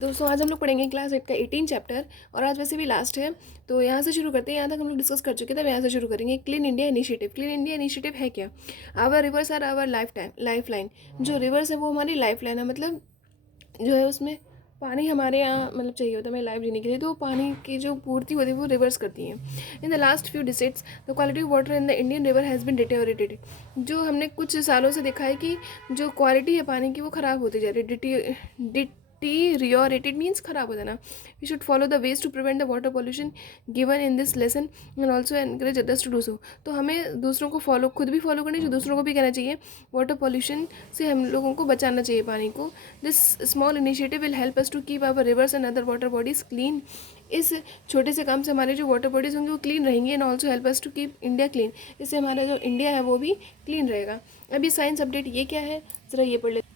दोस्तों आज हम लोग पढ़ेंगे क्लास 8 का 18 चैप्टर। और आज वैसे भी लास्ट है, तो यहाँ से शुरू करते हैं। यहाँ तक हम लोग डिस्कस कर चुके थे, अब यहाँ से शुरू करेंगे। Clean India initiative. Clean India initiative है क्या? Our rivers are our life line. जो रिवर्स है वो हमारी लाइफ लाइन है, मतलब जो है उसमें पानी हमारे यहाँ मतलब चाहिए होता है हमें लाइफ जीने के लिए, तो पानी की जो पूर्ति होती है वो रिवर्स करती है। In the last few decades the quality of water in the Indian river has been deteriorated. जो हमने कुछ सालों से देखा है कि जो क्वालिटी है पानी की वो ख़राब होती जा रही है। Deteriorated means खराब हो जाना. We should follow the ways to prevent the water pollution given in this lesson and also encourage others to do so. तो हमें दूसरों को खुद भी फॉलो करनी चाहिए, दूसरों को भी कहना चाहिए। वाटर पॉल्यूशन से हम लोगों को बचाना चाहिए पानी को। This small initiative will help us to keep our rivers and other water bodies clean. इस छोटे से काम से हमारे जो वाटर बॉडीज होंगे वो क्लीन रहेंगी and also help us to keep India clean. इससे हमारा जो इंडिया है वो भी क्लीन रहेगा। अभी साइंस अपडेट ये क्या है, ज़रा ये पढ़ लेते।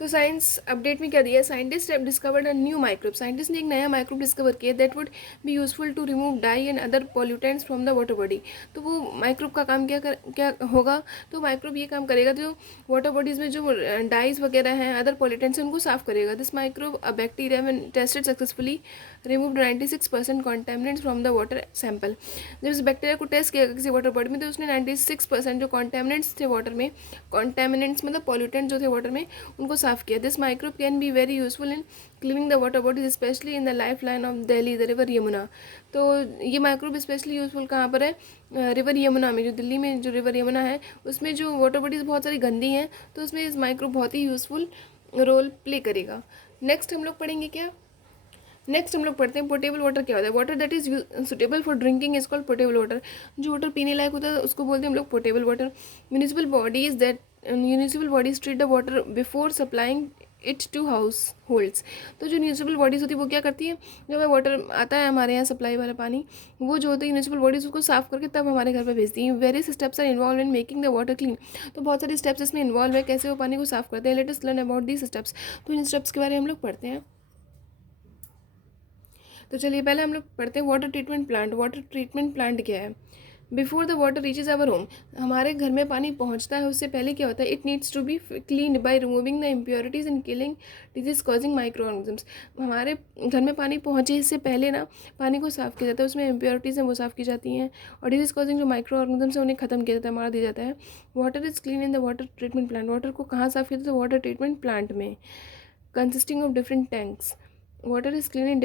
तो साइंस अपडेट में क्या दिया है, scientist have discovered a new microbe. Scientist ने एक नया माइक्रोब डिस्कवर किया that would be useful to remove dye and other pollutants from the water body. तो वो माइक्रोब का काम क्या होगा, तो माइक्रोब ये काम करेगा जो वाटर बॉडीज़ में जो डाइज वगैरह हैं, अदर पॉल्यूटेंट्स हैं, उनको साफ करेगा। This microbe a bacteria when tested successfully remove 96% contaminants from the water sample. जब इस बैक्टीरिया को टेस्ट किया किसी वाटर बॉडी में, तो उसने 96% जो कॉन्टेमिनेंट्स थे वाटर में, कॉन्टेमिनेंट्स मतलब पॉल्यूटेंट जो थे वाटर में, उनको साफ किया। This microbe can be very useful in cleaning the water bodies specially in the life line of Delhi the river Yamuna. तो ये माइक्रोब स्पेशली यूजफुल कहाँ पर है, रिवर यमुना में। जो दिल्ली में जो रिवर यमुना है उसमें जो वाटर बॉडीज़ बहुत सारी गंदी हैं, तो उसमें इस माइक्रोब बहुत ही यूजफुल रोल प्ले करेगा। नेक्स्ट हम लोग पढ़ेंगे क्या, नेक्स्ट हम लोग पढ़ते हैं पोटेबल वाटर क्या होता है। Water that is suitable for drinking is called potable water. जो वाटर पीने लायक होता है उसको बोलते हैं हम लोग potable water. Municipal bodies treat the water before supplying it to households. तो जो म्यूनिसिपल बॉडीज़ होती है वो क्या करती है, जब वाटर आता है हमारे यहाँ सप्लाई वाला पानी, वो जो होती है म्यूनिसिपल बॉडीज़ उसको साफ करके तब हमारे घर पे भेजती हैं। Various steps are involve in making the water clean. तो बहुत सारे स्टेप्स इसमें इन्वॉल्व है, कैसे वो पानी को साफ करते हैं। Let us learn about these steps. तो इन स्टेप्स के बारे में हम लोग पढ़ते हैं। तो चलिए पहले हम लोग पढ़ते हैं water treatment plant. Water treatment plant क्या है। Before the water reaches our home, हमारे घर में पानी पहुंचता है उससे पहले क्या होता है, it needs to be clean by removing the impurities and killing disease causing microorganisms. हमारे घर में पानी पहुंचे इससे पहले ना पानी को साफ़ किया जाता है, उसमें इम्प्योरिटीज़ हैं वो साफ़ की जाती हैं, और डिजीज कॉजिंग जो माइक्रो ऑर्गेनिजम्स हैं उन्हें ख़त्म किया जाता है, मार दिया जाता है। Water is clean in the water treatment plant. Water को कहाँ साफ़ किया जाता है, वाटर ट्रीटमेंट प्लांट में, consisting of different tanks. Water is clean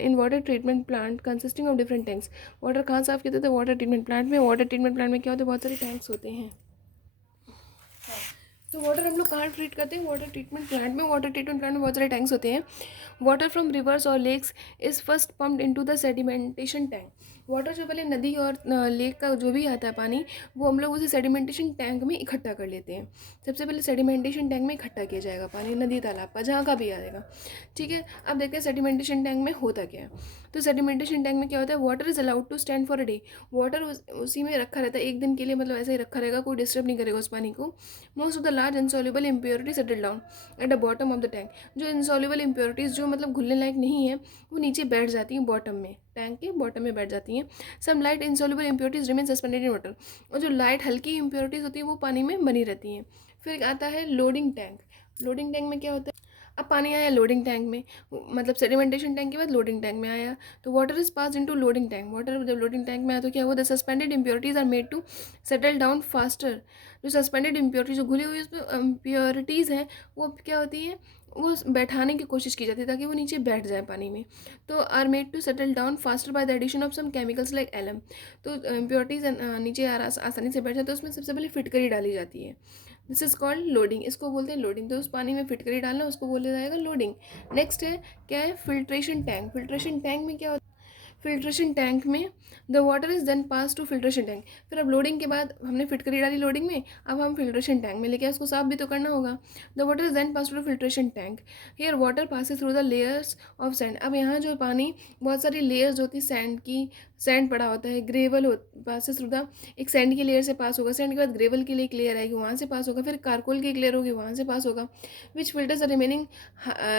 in water treatment plant consisting of different tanks. Water कहाँ साफ किया जाता है, वाटर ट्रीटमेंट प्लांट में। वाटर ट्रीटमेंट प्लांट में क्या होता है, बहुत सारे टैंक्स होते हैं। तो वाटर हम लोग कहाँ ट्रीट करते हैं, वाटर ट्रीटमेंट प्लांट में। वाटर ट्रीटमेंट प्लांट में बहुत सारे टैंक्स होते हैं। वाटर फ्रॉम रिवर्स और lakes is first pumped into the sedimentation tank. Water जो पहले नदी और लेक का जो भी आता है पानी, वो हम लोग उसे सेडिमेंटेशन टैंक में इकट्ठा कर लेते हैं। सबसे पहले सेडिमेंटेशन टैंक में इकट्ठा किया जाएगा पानी, नदी तालाब का जहाँ का भी आएगा, ठीक है। अब देखते हैं सेडिमेंटेशन टैंक में होता क्या है। तो सेडिमेंटेशन टैंक में क्या होता है, water is allowed to stand for a day. Water उसी में रखा रहता है एक दिन के लिए, मतलब ऐसे ही रखा रहेगा, कोई डिस्टर्ब नहीं करेगा उस पानी को। Most of the large insoluble impurity settle down at the bottom of the tank. जो इनसॉल्युबल इम्प्योरिटीज़ जो मतलब घुलने लायक नहीं है, वो नीचे बैठ जाती हैं बॉटम में, टैंक के बॉटम में बैठ जाती हैं। Some light insoluble impurities remain suspended in water. और जो लाइट हल्की इम्प्योरिटीज़ होती हैं वो पानी में बनी रहती हैं। फिर आता है लोडिंग टैंक। लोडिंग टैंक में क्या होता है, अब पानी आया लोडिंग टैंक में, मतलब सेडिमेंटेशन टैंक के बाद लोडिंग टैंक में आया, तो water is pass into loading tank. Water जब लोडिंग टैंक में आया तो क्या हुआ, the suspended impurities are made to settle down faster. जो सस्पेंडेड इम्प्योरिटीज, जो घुली हुई उसमें इम्प्योरिटीज़ हैं, वो क्या होती हैं, वो बैठाने की कोशिश की जाती है ताकि वो नीचे बैठ जाए पानी में। तो are made to settle down faster by the addition of some chemicals like alum. तो इम्प्योरिटीज नीचे आसानी से बैठ जाए, तो उसमें सबसे पहले फिटकरी डाली जाती है। दिस इज कॉल्ड लोडिंग, इसको बोलते हैं लोडिंग। तो उस पानी में फिटकरी डालना उसको बोला जाएगा लोडिंग। नेक्स्ट है क्या है, फिल्ट्रेशन टैंक। फिल्ट्रेशन टैंक में क्या होता है, फिल्ट्रेशन टैंक में the water is then pass to filtration tank. फिर अब लोडिंग के बाद हमने फिटकरी डाली लोडिंग में, अब हम फिल्ट्रेशन टैंक में लेके उसको साफ भी तो करना होगा। The water is then pass to filtration tank. Here water passes through the layers of sand. अब यहाँ जो पानी बहुत सारी लेयर्स होती है सैंड की, सैंड पड़ा होता है, ग्रेवल हो पासिस थ्रू द, एक सैंड की लेयर से पास होगा, सैंड के बाद ग्रेवल की एक लेयर आएगी वहाँ से पास होगा, फिर कारकोल की एक लेयर होगी वहाँ से पास होगा, which filters the remaining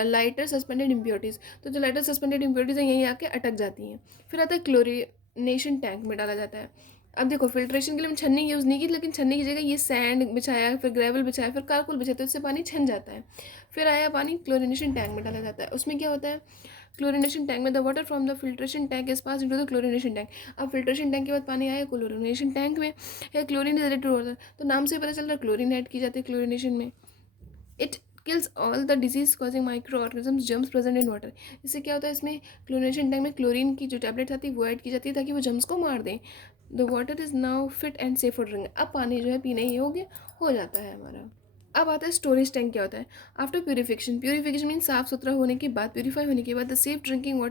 lighter suspended impurities. तो जो लाइटर सस्पेंडेड इम्प्योरिटीज़ हैं यहीं आके अटक जाती हैं। फिर आता है क्लोरिनेशन टैंक में डाला जाता है। अब देखो फिल्ट्रेशन के लिए हम छन्नी यूज़ नहीं की, लेकिन छन्नी की जगह ये सैंड बिछाया, फिर ग्रेवल बिछाया, फिर कारकोल बिछाया, तो इससे पानी छन जाता है। फिर आया पानी क्लोरिनेशन टैंक में डाला जाता है। उसमें क्या होता है, क्लोरिनेशन टैंक में the water from the filtration tank is pass into the chlorination tank. अब फिल्ट्रेशन टैंक के बाद पानी आया क्लोरिनेशन टैंक में, है chlorine is added to water, तो नाम से पता चल रहा है क्लोरीन ऐड की जाती है क्लोरिनेशन में। It kills all the disease causing micro organisms germs present in water. इससे क्या होता है, इसमें क्लोरिनेशन टैंक में क्लोरीन की जो टैबलेट आती है वो ऐड की जाती है ताकि वो जर्म्स को मार दें। The water is now fit and safe for drink. अब पानी जो है पीने योग्य हो जाता है हमारा। अब आता है स्टोरेज टैंक। क्या होता है, आफ्टर प्यूरिफिकेशन, प्यूरिफिकेशन मीन साफ सुथरा होने के बाद, प्यूरीफाई होने के बाद the safe drinking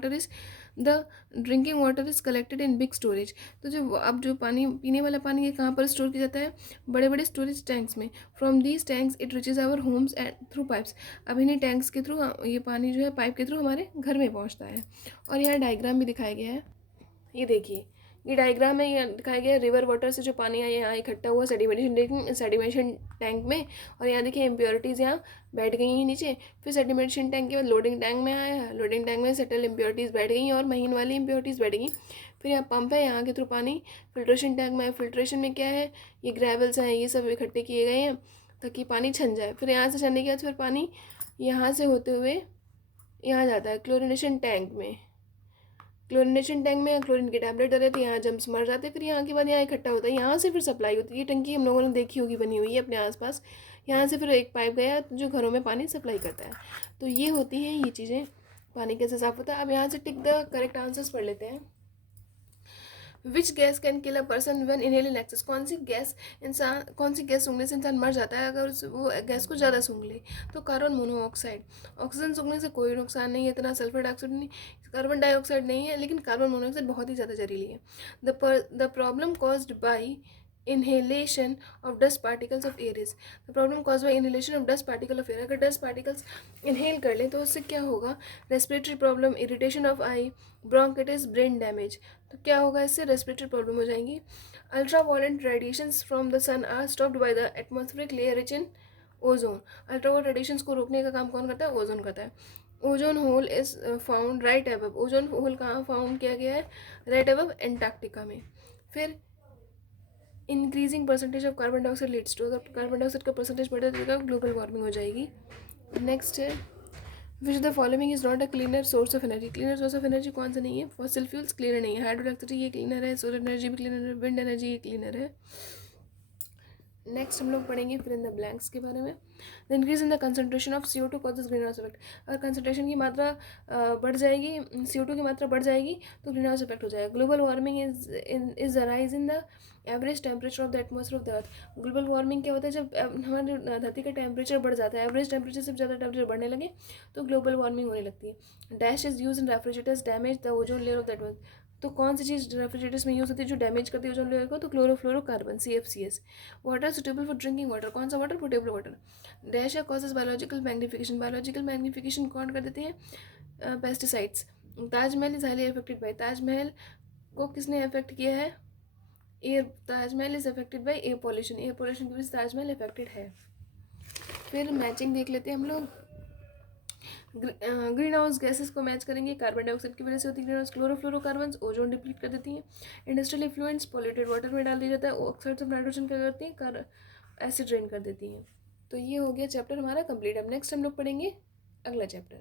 water is collected in big storage. तो जो अब जो पानी पीने वाला पानी है कहाँ पर स्टोर किया जाता है, बड़े बड़े स्टोरेज टैंक्स में। From these tanks it reaches our homes and through pipes. अब इन्हीं टैंक्स के थ्रू ये पानी जो है पाइप के थ्रू हमारे घर में पहुँचता है। और यहाँ डायग्राम भी दिखाया गया है, ये देखिए, ये डायग्राम में ये दिखाया गया है रिवर वाटर से जो पानी है यहाँ इकट्ठा हुआ सेडिमेशन टैंक में। और यहाँ देखिए इम्प्योरिटीज़ यहाँ बैठ गई हैं नीचे। फिर सेडिमेशन टैंक के बाद लोडिंग टैंक में आया, लोडिंग टैंक में सेटल इम्प्योरिटीज़ बैठ गई और महीन वाली इम्प्योरिटीज़ बैठ गई। फिर यहाँ पंप है, यहाँ के थ्रू पानी फिल्ट्रेशन टैंक में। फिल्ट्रेशन में क्या है, ये ग्रेवल्स हैं, ये सब इकट्ठे किए गए हैं ताकि पानी छन जाए। फिर यहाँ से छनने के बाद फिर पानी यहाँ से होते हुए यहाँ जाता है क्लोरिनेशन टैंक में। क्लोरिनेशन टैंक में क्लोरीन की टैबलेट डाले तो यहाँ जम्स मर जाते, फिर यहाँ के बाद यहाँ इकट्ठा होता है, यहाँ से फिर सप्लाई होती है। ये टंकी हम लोगों ने देखी होगी, बनी हुई है अपने आसपास। यहाँ से फिर एक पाइप गया जो घरों में पानी सप्लाई करता है। तो ये होती हैं ये चीज़ें, पानी कैसे साफ होता है। अब यहाँ से टिक द करेक्ट आंसर्स पढ़ लेते हैं। Which gas can kill a person when inhaling excess. कौन सी गैस सूंघने से इंसान मर जाता है अगर वो गैस को ज़्यादा सूंघ ले। तो कार्बन मोनोऑक्साइड। ऑक्सीजन सूंघने से कोई नुकसान नहीं है, इतना सल्फर डाइऑक्साइड नहीं, कार्बन डाइऑक्साइड नहीं है, लेकिन कार्बन मोनोऑक्साइड बहुत ही ज़्यादा जहरीली है। The problem caused by inhalation of dust particles of air is, the problem caused by inhalation of dust particle of air। अगर dust particles inhale कर लें तो उससे क्या होगा, respiratory problem, irritation of eye, bronchitis, brain damage। तो क्या होगा, इससे respiratory problem हो जाएंगी। ultraviolet radiations from the sun are stopped by the atmospheric layer rich in ozone। ultraviolet radiations को रोकने का काम कौन करता है, ओजोन करता है। Ozone hole is found right above. Ozone hole कहाँ फाउंड किया गया है, राइट अबव एंटार्क्टिका में। फिर increasing percentage of carbon dioxide leads to, अगर कार्बन डाइऑक्साइड का परसेंटेज बढ़ जाएगा ग्लोबल वार्मिंग हो जाएगी। नेक्स्ट है, which the following is not a cleaner source of energy. Cleaner source of energy कौन सा नहीं है, फॉसिल फ्यूल्स क्लीनर नहीं है, हाइड्रो इलेक्ट्रिसिटी ये क्लीनर है, सोलर एनर्जी भी क्लीनर है, विंड एनर्जी ये क्लीनर है। नेक्स्ट हम लोग पढ़ेंगे फिर इन द ब्लैंक्स के बारे में। The increase in the concentration of CO2 causes green house effect. अगर कंसनट्रेशन की मात्रा बढ़ जाएगी, CO2 की मात्रा बढ़ जाएगी तो ग्रीन हाउस इफेक्ट हो जाएगा। Global warming is the rise in the average temperature of the atmosphere of the earth. Global warming क्या होता है, जब हमारे धरती का टेम्परेचर बढ़ जाता है, एवरेज टेम्परेचर से ज़्यादा टेम्परेचर बढ़ने लगे तो ग्लोबल वार्मिंग होने लगती है। Dash is use in refrigerators damage the ozone layer of the atmosphere. तो कौन सी चीज़ रेफ्रिजरेटर्स में यूज़ होती है जो डैमेज करती है ओजोन लेयर को, तो chlorofluorocarbon CFCs। Water suitable for drinking water, कौन सा वाटर, पोटेबल वाटर। डैश है causes biological magnification. Biological magnification कौन कर देते हैं, pesticides. Taj Mahal is highly affected by, Taj Mahal को किसने अफेक्ट किया है, air. Taj Mahal is affected by air pollution, air pollution की वजह से ताजमहल अफेक्टेड है। फिर मैचिंग देख लेते हैं हम लोग। ग्रीन हाउस गैसेस को मैच करेंगे, कार्बन डाइऑक्साइड की वजह से होती है green house, chlorofluorocarbon ozone deplete कर देती हैं। इंडस्ट्रियल इफ्लुएंस पॉल्यूटेड वाटर में डाल दिया जाता है, ऑक्साइड्स ऑफ नाइट्रोजन क्या करती हैं, एसिड रेन कर देती हैं। तो ये हो गया चैप्टर हमारा कंप्लीट। अब नेक्स्ट हम लोग पढ़ेंगे अगला चैप्टर।